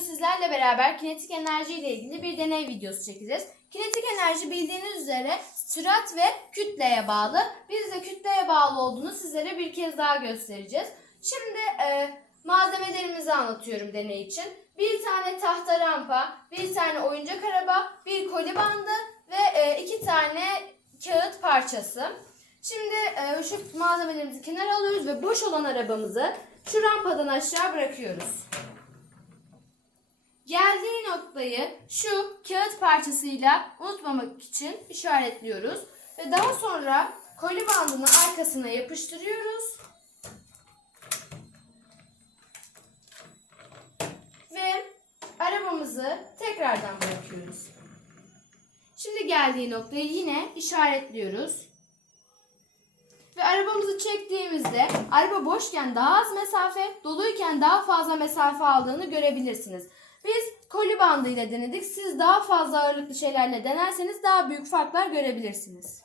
sizlerle beraber kinetik enerji ile ilgili bir deney videosu çekeceğiz. Kinetik enerji bildiğiniz üzere sürat ve kütleye bağlı. Biz de kütleye bağlı olduğunu sizlere bir kez daha göstereceğiz. Şimdi e, malzemelerimizi anlatıyorum deney için. Bir tane tahta rampa, bir tane oyuncak araba, bir koli bandı ve e, iki tane kağıt parçası. Şimdi e, şu malzemelerimizi kenara alıyoruz ve boş olan arabamızı şu rampadan aşağı bırakıyoruz. Noktayı şu kağıt parçasıyla unutmamak için işaretliyoruz. Ve daha sonra koli bandını arkasına yapıştırıyoruz. Ve arabamızı tekrardan bırakıyoruz. Şimdi geldiği noktayı yine işaretliyoruz. Ve arabamızı çektiğimizde araba boşken daha az mesafe, doluyken daha fazla mesafe aldığını görebilirsiniz. Biz koli bandıyla denedik. Siz daha fazla ağırlıklı şeylerle denerseniz daha büyük farklar görebilirsiniz.